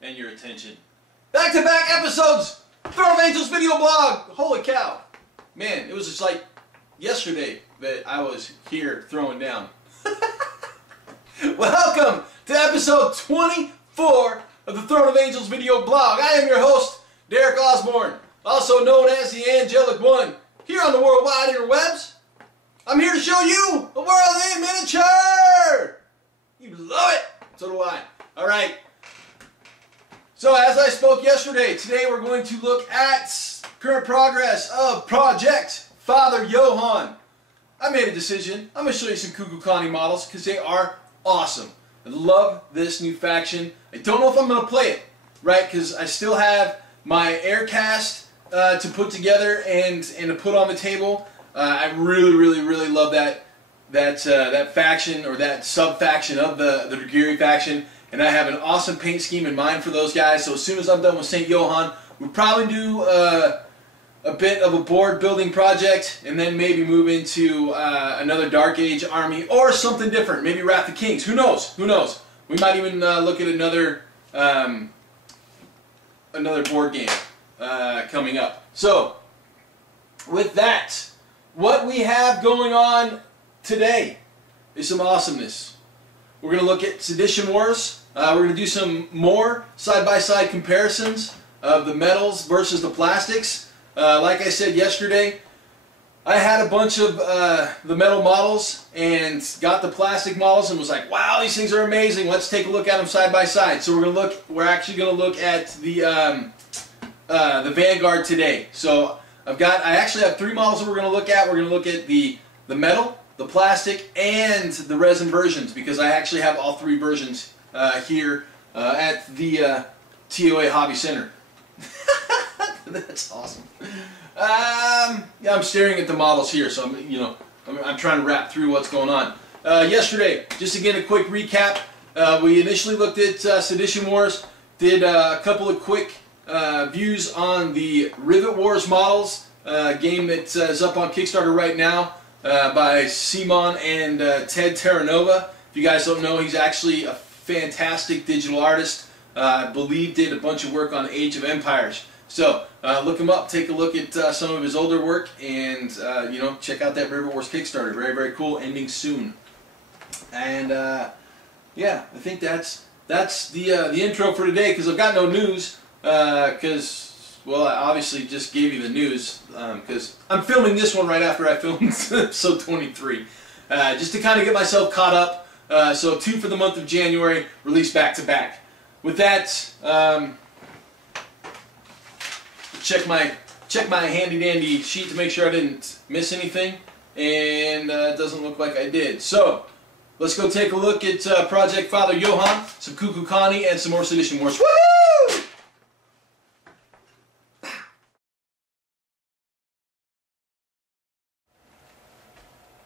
and your attention. Back-to-back episodes! Throne of Angels video blog! Holy cow! Man, it was just like yesterday that I was here throwing down. Welcome to episode 24 of the Throne of Angels video blog. I am your host, Derek Osborne, also known as the Angelic One, here on the worldwide interwebs. I'm here to show you the world in miniature! You love it! So do I. Alright. So as I spoke yesterday, today we're going to look at current progress of Project Father Johann. I made a decision. I'm going to show you some Kukulkani models because they are awesome. I love this new faction. I don't know if I'm going to play it, right? Because I still have my aircast to put together and to put on the table. I really love that faction, or that sub-faction of the Dragiri faction, and I have an awesome paint scheme in mind for those guys. So as soon as I'm done with St. Johann, we'll probably do a bit of a board building project, and then maybe move into another Dark Age army or something different. Maybe Wrath of Kings. Who knows? Who knows? We might even look at another board game coming up. So with that, what we have going on today is some awesomeness. We're going to look at Sedition Wars. We're going to do some more side-by-side comparisons of the metals versus the plastics. Like I said yesterday, I had a bunch of the metal models and got the plastic models and was like, wow, these things are amazing. Let's take a look at them side by side. So we're actually going to look at the Vanguard today. So I actually have three models that we're going to look at. We're going to look at the metal, the plastic, and the resin versions, because I actually have all three versions here at the TOA Hobby Center. That's awesome. Yeah, I'm staring at the models here, so I'm trying to wrap through what's going on. Yesterday, just again a quick recap. We initially looked at Sedition Wars, did a couple of quick views on the Rivet Wars models, game that is up on Kickstarter right now by Simon and Ted Terranova. If you guys don't know, he's actually a fantastic digital artist. I believe did a bunch of work on Age of Empires. So look him up, take a look at some of his older work, and check out that Rivet Wars Kickstarter. Very cool, ending soon. And yeah, I think that's the intro for today, because I've got no news. Well, I obviously just gave you the news because I'm filming this one right after I filmed episode 23, just to kind of get myself caught up. So 2 for the month of January, released back to back. With that, check my handy dandy sheet to make sure I didn't miss anything, and it doesn't look like I did. So let's go take a look at Project Father Johann, some Kukulkani, and some more Sedition Wars. Woohoo!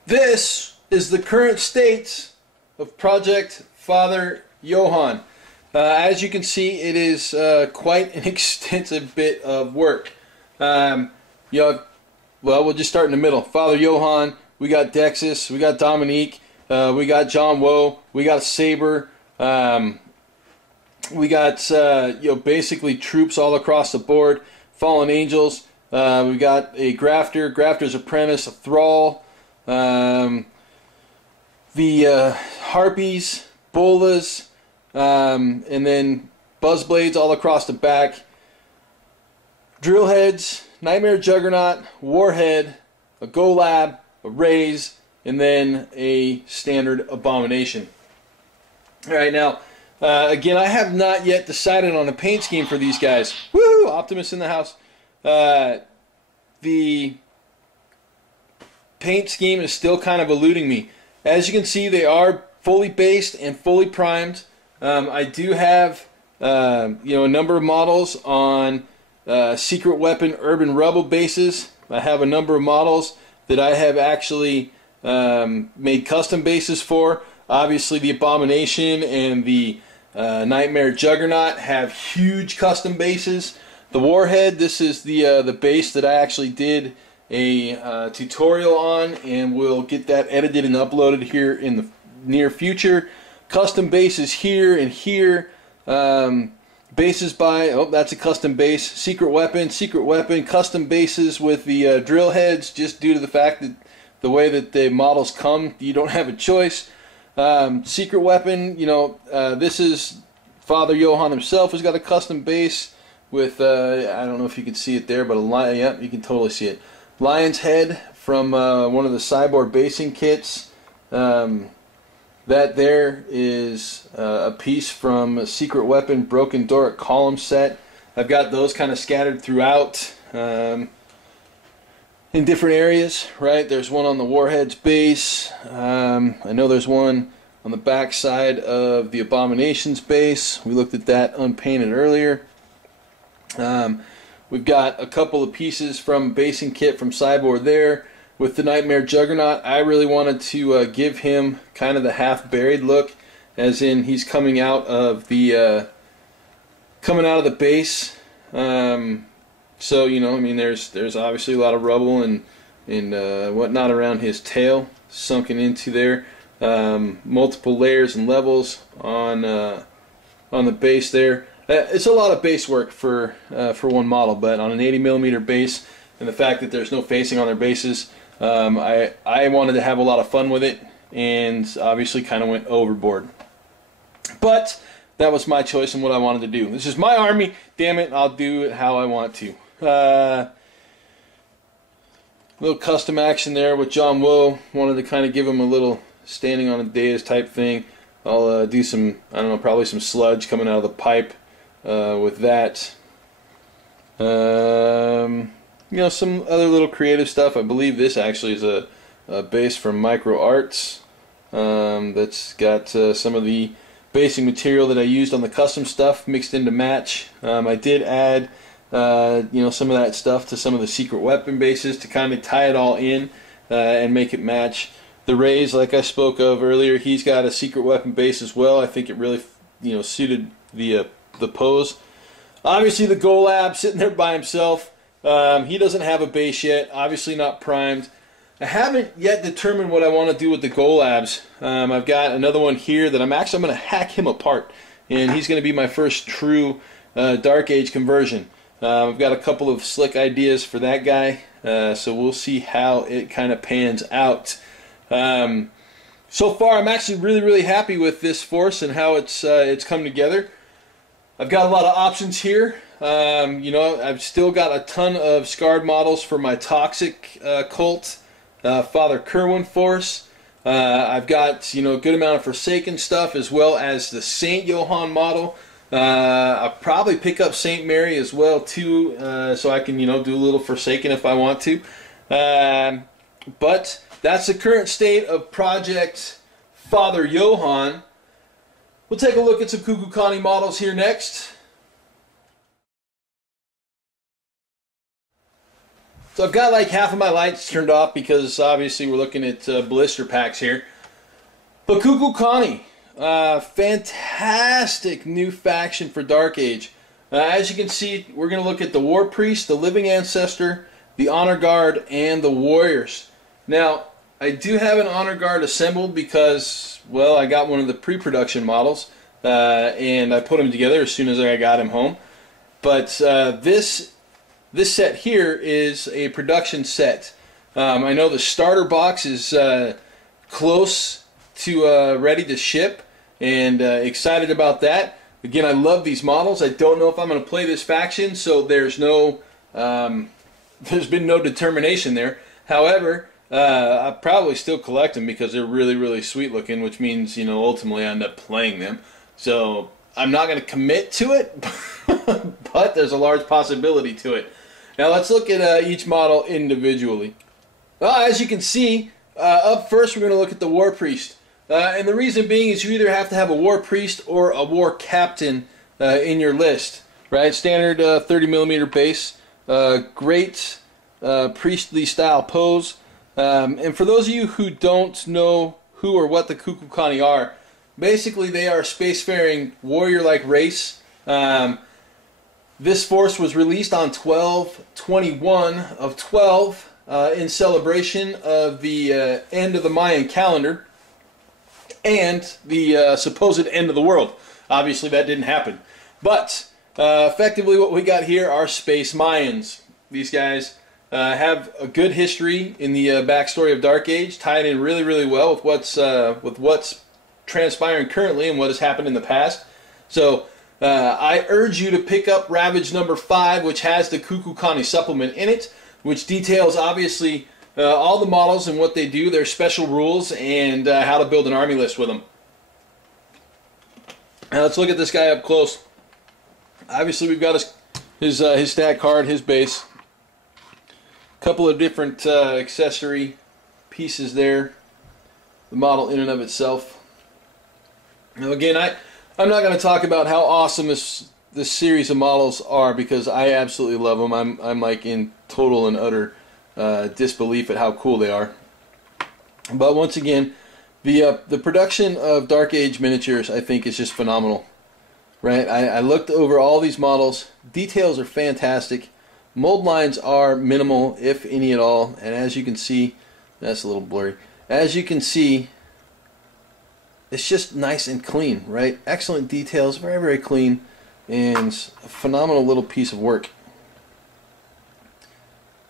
This is the current state of Project Father Johann. As you can see, it is quite an extensive bit of work. Well, we'll just start in the middle. Father Johann, we got Dexus, we got Dominique, we got John Woe, we got Saber, we got basically troops all across the board. Fallen Angels, we got a Grafter, Grafter's Apprentice, a Thrall, the Harpies, Bolas, and then Buzzblades all across the back, Drillheads, Nightmare Juggernaut, Warhead, a Golab, a Raise, and then a standard Abomination. Alright, now, again, I have not yet decided on a paint scheme for these guys. Woohoo! Optimus in the house. The paint scheme is still kind of eluding me. As you can see, they are fully based and fully primed. I do have a number of models on Secret Weapon Urban Rebel bases. I have a number of models that I have actually made custom bases for. Obviously the Abomination and the Nightmare Juggernaut have huge custom bases. The Warhead, this is the base that I actually did a tutorial on, and we'll get that edited and uploaded here in the near future. Custom bases here and here. Bases by, oh, that's a custom base. Secret weapon, custom bases with the drill heads, just due to the fact that the way that the models come, you don't have a choice. Secret weapon, you know, this is Father Johann himself who's got a custom base with, I don't know if you can see it there, but a lion, yeah, you can totally see it. Lion's head from one of the Cyborg basing kits. That there is a piece from a Secret Weapon Broken Doric Column set. I've got those kind of scattered throughout in different areas, right? There's one on the Warhead's base. I know there's one on the back side of the Abomination's base. We looked at that unpainted earlier. We've got a couple of pieces from basing kit from Cyborg there. With the Nightmare Juggernaut, I really wanted to give him kind of the half-buried look, as in he's coming out of the base. So you know, I mean, there's obviously a lot of rubble and whatnot around his tail, sunken into there. Multiple layers and levels on the base there. It's a lot of base work for one model, but on an 80mm base, and the fact that there's no facing on their bases. I wanted to have a lot of fun with it, and obviously kind of went overboard. But that was my choice and what I wanted to do. This is my army, damn it, I'll do it how I want to. Little custom action there with John Woe. Wanted to kind of give him a little standing on a dais type thing. I'll do some, I don't know, probably some sludge coming out of the pipe with that. You know, some other little creative stuff. I believe this actually is a base from Micro Arts that's got some of the basing material that I used on the custom stuff mixed into match. I did add you know, some of that stuff to some of the Secret Weapon bases to kind of tie it all in and make it match. The Rays, like I spoke of earlier, he's got a Secret Weapon base as well. I think it really, you know, suited the pose. Obviously the Golab sitting there by himself. He doesn't have a base yet, obviously not primed. I haven't yet determined what I want to do with the Golabs. I've got another one here that I'm going to hack him apart, and he's going to be my first true Dark Age conversion. I've got a couple of slick ideas for that guy, so we'll see how it kind of pans out. So far, I'm actually really happy with this force and how it's come together. I've got a lot of options here. You know, I've still got a ton of scarred models for my Toxic Cult Father Kerwin force. I've got, you know, a good amount of Forsaken stuff, as well as the Saint Johann model. I'll probably pick up Saint Mary as well too, so I can, you know, do a little Forsaken if I want to. But that's the current state of Project Father Johann. We'll take a look at some Kukulkani models here next. So I've got like half of my lights turned off because obviously we're looking at blister packs here. But Kukulkani, fantastic new faction for Dark Age. As you can see, we're going to look at the War Priest, the Living Ancestor, the Honor Guard, and the Warriors. Now, I do have an Honor Guard assembled because, well, I got one of the pre-production models and I put him together as soon as I got him home. But this set here is a production set. I know the starter box is close to ready to ship, and excited about that. Again, I love these models. I don't know if I'm going to play this faction, so there's been no determination there. However, I'll probably still collect them because they're really sweet looking, which means, you know, ultimately I end up playing them. So I'm not going to commit to it, but there's a large possibility to it. Now let's look at each model individually. As you can see, up first we're going to look at the War Priest. And the reason being is you either have to have a War Priest or a War Captain in your list. Right? Standard 30mm base. Great priestly style pose. And for those of you who don't know who or what the Kukulkani are, basically they are a spacefaring warrior-like race. This force was released on 12/21 of 12 in celebration of the end of the Mayan calendar and the supposed end of the world. Obviously that didn't happen. But effectively what we got here are Space Mayans. These guys have a good history in the backstory of Dark Age, tied in really, really well with what's transpiring currently and what has happened in the past. So I urge you to pick up Ravage number 5, which has the Kukulkani supplement in it, which details obviously all the models and what they do, their special rules, and how to build an army list with them. Now let's look at this guy up close. Obviously we've got his stat card, his base, a couple of different accessory pieces there, the model in and of itself. Now again, I'm not going to talk about how awesome this series of models are, because I absolutely love them. I'm like in total and utter disbelief at how cool they are. But once again, the production of Dark Age miniatures, I think, is just phenomenal. Right? I looked over all these models. Details are fantastic. Mold lines are minimal, if any at all. And as you can see, that's a little blurry. As you can see, it's just nice and clean, right? Excellent details, very, very clean, and a phenomenal little piece of work.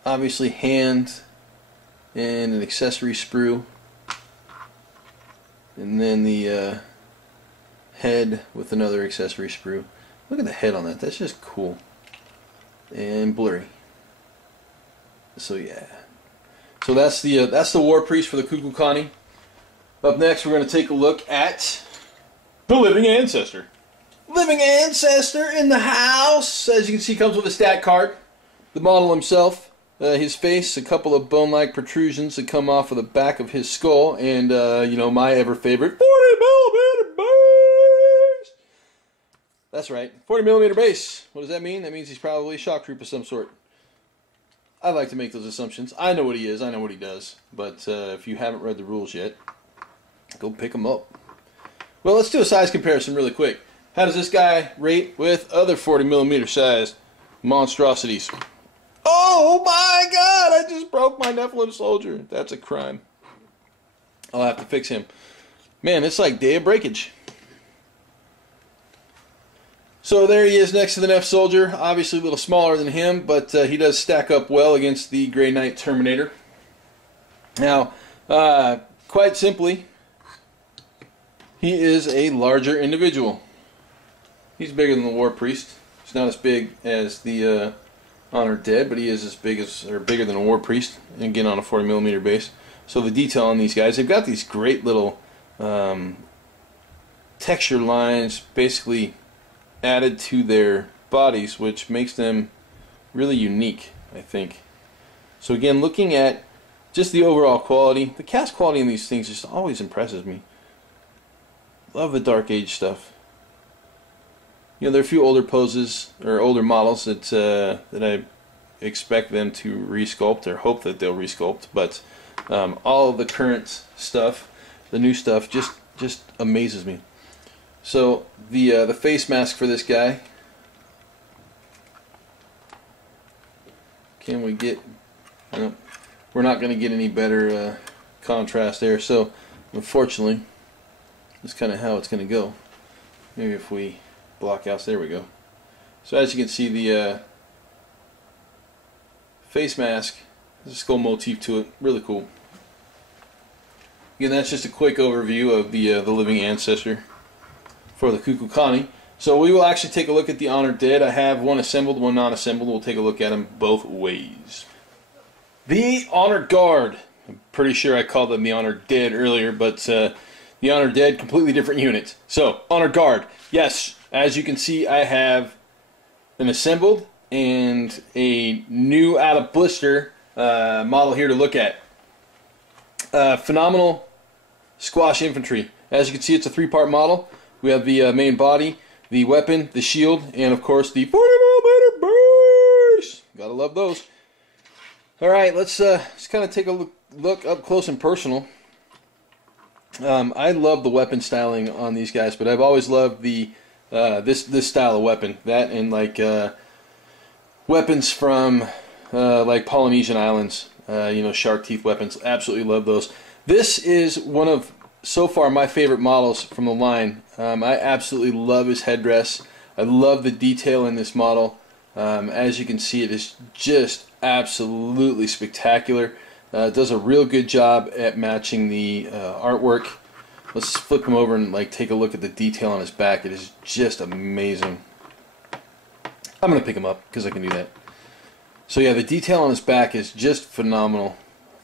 Obviously, hand and an accessory sprue, and then the head with another accessory sprue. Look at the head on that. That's just cool and blurry. So yeah. So that's the War Priest for the Kukulkani. Up next, we're going to take a look at the Living Ancestor. Living Ancestor in the house. As you can see, comes with a stat card. The model himself, his face, a couple of bone-like protrusions that come off of the back of his skull, and you know, my ever-favorite 40mm base. That's right, 40mm base. What does that mean? That means he's probably a shock troop of some sort. I like to make those assumptions. I know what he is. I know what he does. But if you haven't read the rules yet, go pick him up. Well, let's do a size comparison really quick. How does this guy rate with other 40mm size monstrosities? Oh my god, I just broke my Nephilim soldier. That's a crime. I'll have to fix him. Man, it's like day of breakage. So there he is next to the Neph soldier. Obviously a little smaller than him, but he does stack up well against the Grey Knight Terminator. Now, quite simply, he is a larger individual. He's bigger than the War Priest. He's not as big as the Honored Dead, but he is as big as, or bigger than a War Priest, and again on a 40mm base. So the detail on these guys, they've got these great little texture lines basically added to their bodies, which makes them really unique, I think. So again, looking at just the overall quality, the cast quality in these things just always impresses me. Love the Dark Age stuff. You know, there are a few older poses or older models that that I expect them to resculpt, or hope that they'll resculpt. But all of the current stuff, the new stuff, just amazes me. So the face mask for this guy. Can we get? No, we're not going to get any better contrast there. So unfortunately, that's kind of how it's going to go. Maybe if we block out, there we go. So as you can see, the face mask has a skull motif to it, really cool. Again, that's just a quick overview of the Living Ancestor for the Kukulkani. So we will actually take a look at the Honored Dead. I have one assembled, one non-assembled. We'll take a look at them both ways. The Honored Guard. I'm pretty sure I called them the Honored Dead earlier, but the Honored Dead, completely different unit. So, Honored Guard. Yes, as you can see, I have an assembled and a new out of blister model here to look at. Phenomenal squash infantry. As you can see, it's a three-part model. We have the main body, the weapon, the shield, and of course the 40mm burst. Gotta love those. All right, let's kind of take a look up close and personal. I love the weapon styling on these guys, but I've always loved the this style of weapon. That and like weapons from like Polynesian islands, you know, shark teeth weapons. Absolutely love those. This is one of so far my favorite models from the line. I absolutely love his headdress. I love the detail in this model. As you can see, it is just absolutely spectacular. It does a real good job at matching the artwork. Let's flip him over and like take a look at the detail on his back. It is just amazing. I'm going to pick him up because I can do that. So yeah, the detail on his back is just phenomenal.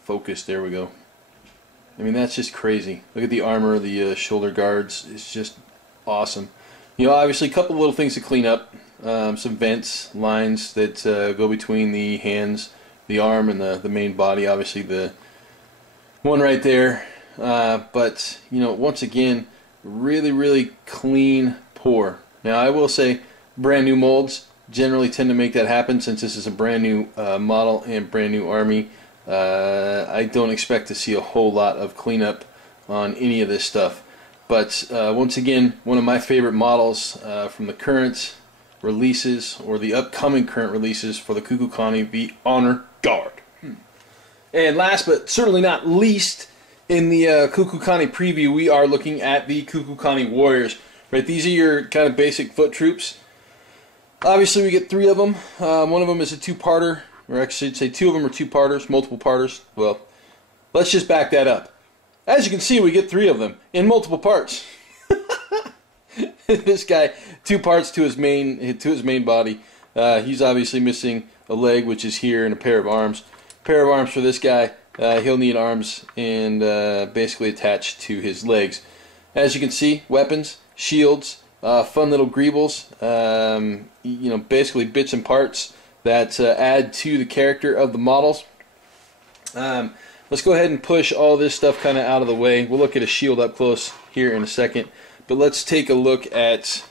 Focus, there we go. I mean, that's just crazy. Look at the armor, the shoulder guards. It's just awesome. You know, obviously a couple little things to clean up. Some vents, lines that go between the hands, the arm, and the main body. Obviously the one right there. But, you know, once again, really clean pour. Now, I will say brand new molds generally tend to make that happen, since this is a brand new model and brand new army. I don't expect to see a whole lot of cleanup on any of this stuff. But once again, one of my favorite models from the current releases, or the upcoming current releases for the Kukulkani, the Honor Guard. And last but certainly not least, in the Kukulkani preview, we are looking at the Kukulkani Warriors. Right, these are your kind of basic foot troops. Obviously, we get 3 of them. One of them is a two-parter, or actually, I'd say 2 of them are two-parters, multiple parters. Well, let's just back that up. As you can see, we get 3 of them in multiple parts. This guy, 2 parts to his main body. He's obviously missing a leg, which is here, and a pair of arms. Pair of arms for this guy. He'll need arms and basically attached to his legs. As you can see, weapons, shields, fun little greebles, you know, basically bits and parts that add to the character of the models. Let's go ahead and push all this stuff kind of out of the way. We'll look at a shield up close here in a second, but let's take a look at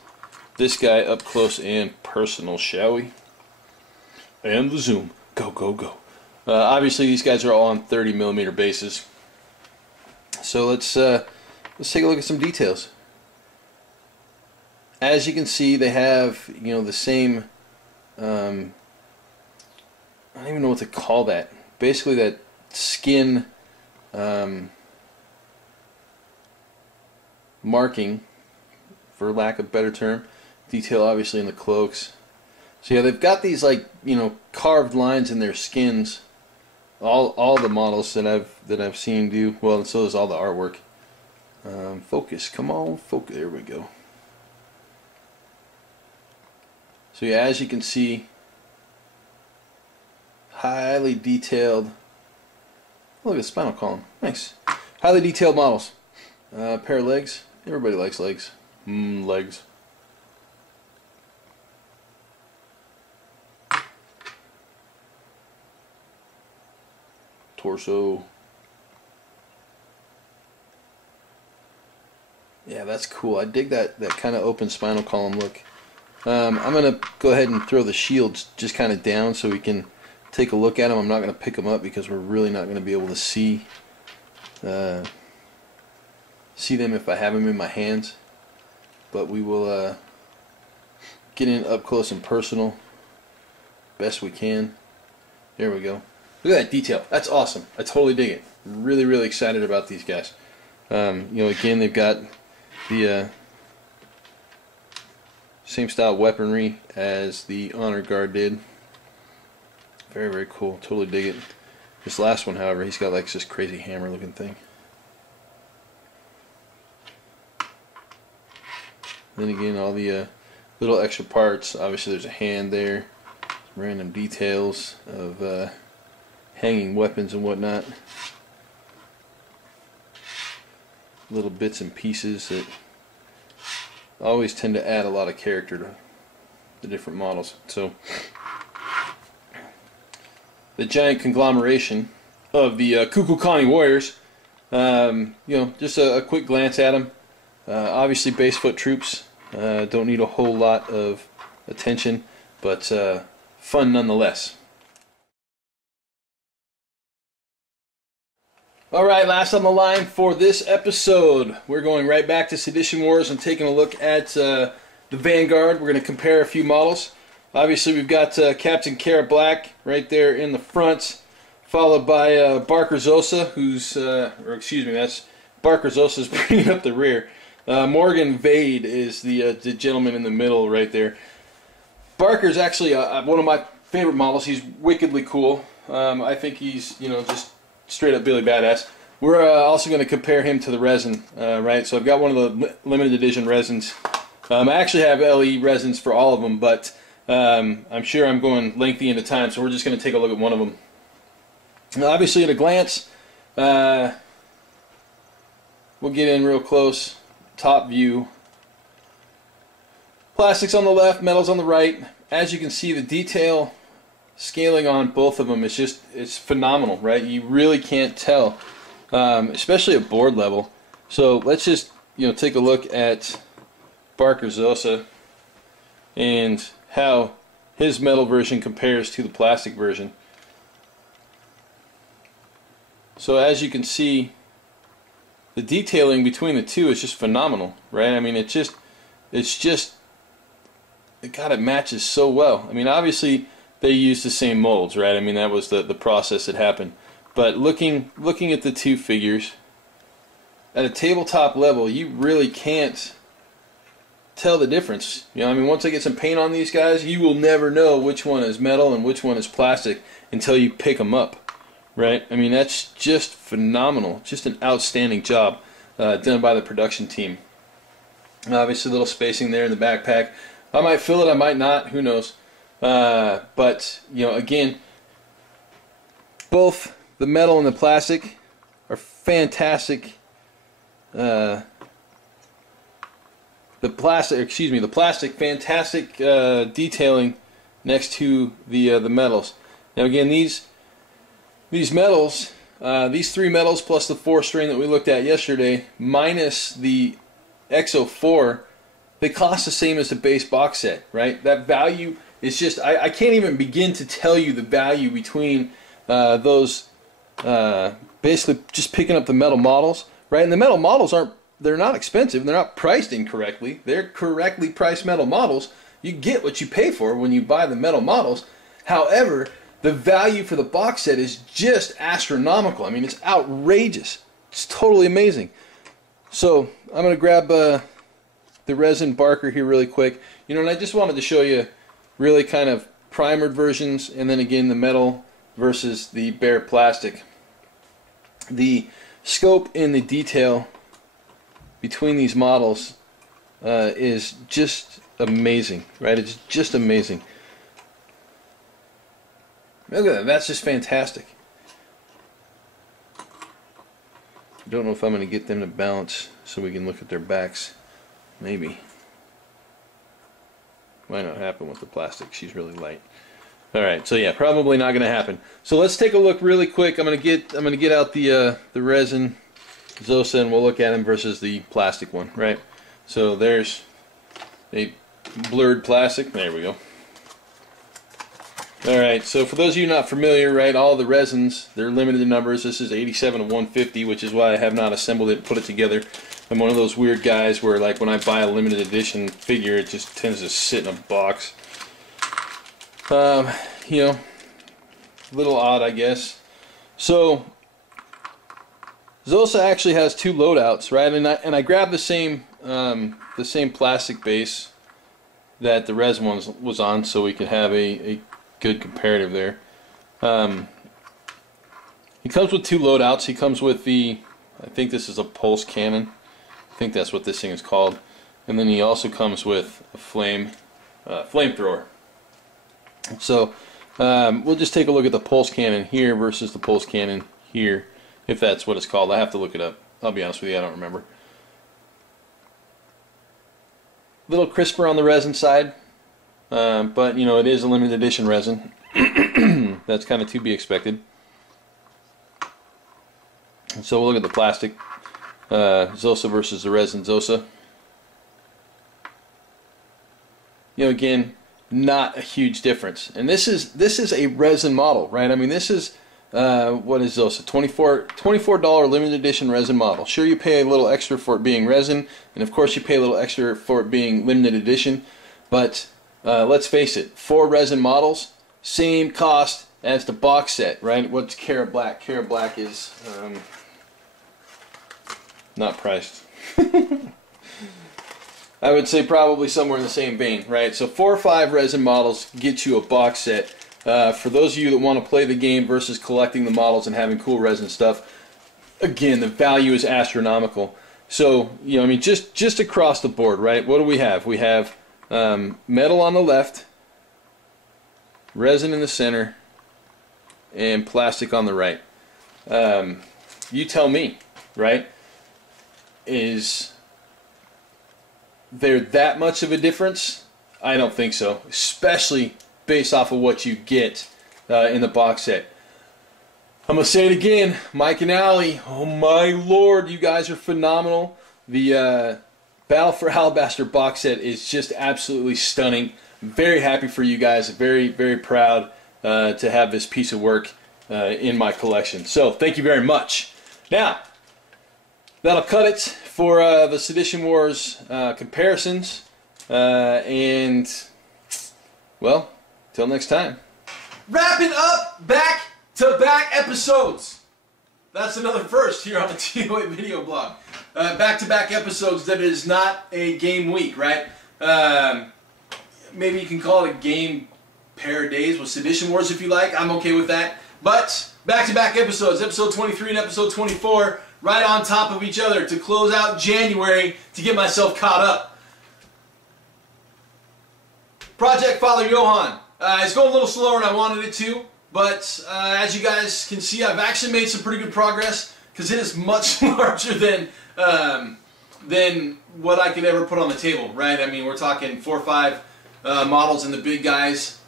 this guy up close and personal, shall we? And the zoom. Go, go, go. Obviously, these guys are all on 30mm bases. So let's take a look at some details. As you can see, they have, you know, the same. I don't even know what to call that. Basically, that skin marking, for lack of a better term. Detail, obviously, in the cloaks. So yeah, they've got these, like, you know, carved lines in their skins. All the models that I've seen do well, and so does all the artwork. Focus, come on, focus. There we go. So yeah, as you can see, highly detailed. Oh, look at the spinal column. Nice. Highly detailed models. Pair of legs. Everybody likes legs. Legs. Torso. Yeah, that's cool. I dig that kind of open spinal column look. I'm going to go ahead and throw the shields just kind of down so we can take a look at them. I'm not going to pick them up because we're really not going to be able to see them if I have them in my hands. But we will get in up close and personal best we can. There we go. Look at that detail. That's awesome. I totally dig it. Really excited about these guys. You know, again, they've got the same style weaponry as the Honor Guard did. Very cool. Totally dig it. This last one, however, he's got like this crazy hammer looking thing. Then again, all the little extra parts. Obviously, there's a hand there. Some random details of hanging weapons and whatnot. Little bits and pieces that always tend to add a lot of character to the different models. So the giant conglomeration of the Kukulkani Warriors. You know, just a quick glance at them. Obviously, base foot troops don't need a whole lot of attention, but fun nonetheless. Alright, last on the line for this episode. We're going right back to Sedition Wars and taking a look at the Vanguard. We're going to compare a few models. Obviously, we've got Captain Carrot Black right there in the front, followed by Barker Zosa, who's, or excuse me, that's Barker Zosa's bringing up the rear. Morgan Vade is the gentleman in the middle right there. Barker's actually one of my favorite models. He's wickedly cool. I think he's, you know, just straight up Billy Badass. We're also going to compare him to the resin, right? So I've got one of the limited edition resins. I actually have LE resins for all of them, but I'm sure I'm going lengthy into time, so we're just going to take a look at one of them. Now, obviously, at a glance, we'll get in real close. Top view. Plastics on the left, metals on the right. As you can see, the detail scaling on both of them is just, it's phenomenal, right? You really can't tell, especially at board level. So let's just, you know, take a look at Barker Zosa and how his metal version compares to the plastic version. So as you can see, the detailing between the two is just phenomenal, right? I mean, God, it matches so well. I mean, obviously they used the same molds, right? I mean, that was the process that happened. But looking at the two figures at a tabletop level, you really can't tell the difference. You know, I mean, once I get some paint on these guys, you will never know which one is metal and which one is plastic until you pick them up. Right? I mean, that's just phenomenal. Just an outstanding job done by the production team. Obviously, a little spacing there in the backpack. I might fill it, I might not. Who knows? But, you know, again, both the metal and the plastic are fantastic. The plastic, fantastic detailing next to the metals. Now, again, these metals, these three metals plus the 4-strain that we looked at yesterday, minus the XO4, they cost the same as the base box set, right? That value is just, I can't even begin to tell you the value between those, basically just picking up the metal models, right? And the metal models they're not expensive, they're not priced incorrectly, they're correctly priced metal models. You get what you pay for when you buy the metal models. However, the value for the box set is just astronomical. I mean, it's outrageous. It's totally amazing. So I'm going to grab the resin Barker here really quick. You know, and I just wanted to show you really kind of primered versions, and then again the metal versus the bare plastic. The scope and the detail between these models is just amazing, right? It's just amazing. Look at that, that's just fantastic. I don't know if I'm going to get them to balance so we can look at their backs. Maybe. Might not happen with the plastic, she's really light. Alright, so yeah, probably not going to happen. So let's take a look really quick. I'm going to get out the resin Zosa and we'll look at him versus the plastic one, right? So there's a blurred plastic. There we go. Alright, so for those of you not familiar, right, all the resins, they're limited in numbers. This is 87 of 150, which is why I have not assembled it and put it together. I'm one of those weird guys where, like, when I buy a limited edition figure, it just tends to sit in a box. You know, a little odd, I guess. So, Zosa actually has two loadouts, right? And I grabbed the same plastic base that the resin one was on, so we could have a good comparative there. He comes with two loadouts. He comes with the, I think this is a pulse cannon. I think that's what this thing is called. And then he also comes with a flamethrower. So we'll just take a look at the pulse cannon here versus the pulse cannon here, if that's what it's called. I have to look it up. I'll be honest with you, I don't remember. A little crisper on the resin side. But, you know, it is a limited edition resin. That's kind of to be expected. And so we'll look at the plastic Zosa versus the resin Zosa. You know, again, not a huge difference. And this is a resin model, right? I mean, this is what is Zosa? $24 limited edition resin model. Sure, you pay a little extra for it being resin, and of course you pay a little extra for it being limited edition, but let's face it, 4 resin models, same cost as the box set, right? What's Cara Black? Cara Black is not priced. I would say probably somewhere in the same vein, right? So 4 or 5 resin models get you a box set. For those of you that want to play the game versus collecting the models and having cool resin stuff, again, the value is astronomical. So, you know, I mean, just across the board, right? What do we have? We have metal on the left, resin in the center, and plastic on the right. You tell me, right? Is there that much of a difference? I don't think so, especially based off of what you get in the box set. I'm going to say it again, Mike and Allie, oh my lord, you guys are phenomenal. The Battle for Alabaster box set is just absolutely stunning. I'm very happy for you guys, very, very proud to have this piece of work in my collection. So, thank you very much. Now, that'll cut it for the Sedition Wars comparisons, and, well, till next time. Wrapping up back-to-back episodes. That's another first here on the TOA video blog. Back-to-back episodes that is not a game week, right? Maybe you can call it a game pair days with Sedition Wars if you like. I'm okay with that. But back-to-back episodes, episode 23 and episode 24, right on top of each other to close out January to get myself caught up. Project Father Johann. It's going a little slower than I wanted it to, but as you guys can see, I've actually made some pretty good progress because it is much larger than what I could ever put on the table, right? I mean, we're talking 4 or 5 models and the big guys,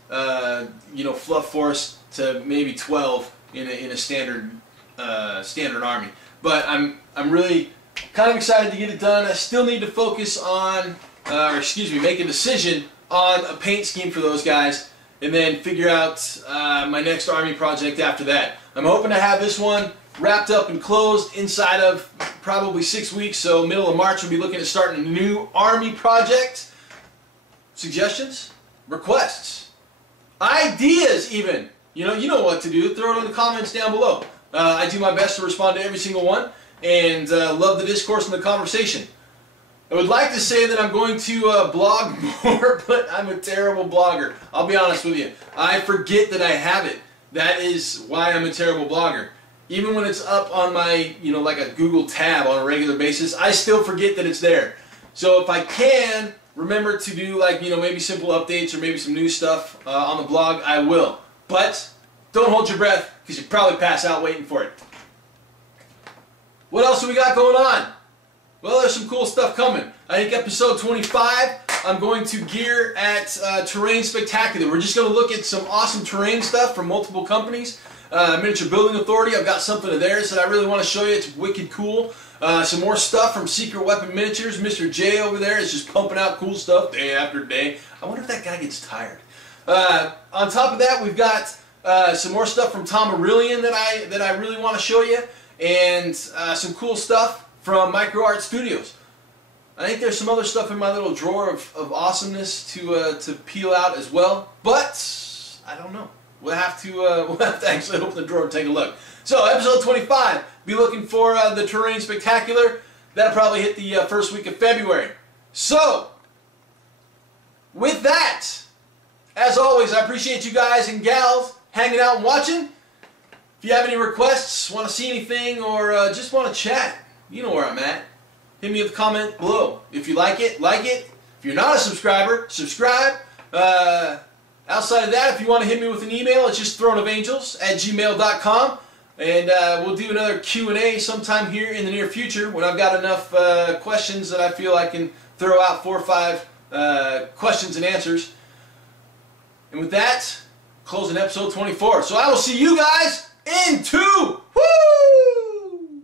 you know, fluff force to maybe 12 in a standard army. But I'm really kind of excited to get it done. I still need to focus on, make a decision on a paint scheme for those guys, and then figure out my next army project after that. I'm hoping to have this one wrapped up and closed inside of probably 6 weeks, so middle of March we'll be looking at starting a new army project. Suggestions? Requests? Ideas even? You know what to do. Throw it in the comments down below. I do my best to respond to every single one, and love the discourse and the conversation. I would like to say that I'm going to blog more, but I'm a terrible blogger. I'll be honest with you. I forget that I have it. That is why I'm a terrible blogger. Even when it's up on my, you know, like a Google tab on a regular basis, I still forget that it's there. So if I can remember to do, like, you know, maybe simple updates or maybe some new stuff on the blog, I will. But don't hold your breath, because you probably pass out waiting for it. What else do we got going on? Well, there's some cool stuff coming. I think episode 25, I'm going to gear at Terrain Spectacular. We're just going to look at some awesome terrain stuff from multiple companies. Miniature Building Authority, I've got something of theirs that I really want to show you. It's wicked cool. Some more stuff from Secret Weapon Miniatures. Mr. J over there is just pumping out cool stuff day after day. I wonder if that guy gets tired. On top of that, we've got some more stuff from Tom Aurelian that I really want to show you, and some cool stuff from Micro Art Studios. I think there's some other stuff in my little drawer of awesomeness to peel out as well, but I don't know. We'll have to actually open the drawer and take a look. So episode 25, be looking for the Terrain Spectacular. That'll probably hit the first week of February. So with that, as always, I appreciate you guys and gals hanging out and watching. If you have any requests, want to see anything, or just want to chat, you know where I'm at. Hit me with a comment below. If you like it, like it. If you're not a subscriber, subscribe. Outside of that, if you want to hit me with an email, it's just throneofangels@gmail.com. And we'll do another Q&A sometime here in the near future when I've got enough questions that I feel I can throw out 4 or 5 questions and answers. And with that, closing episode 24. So I will see you guys in 2. Woo!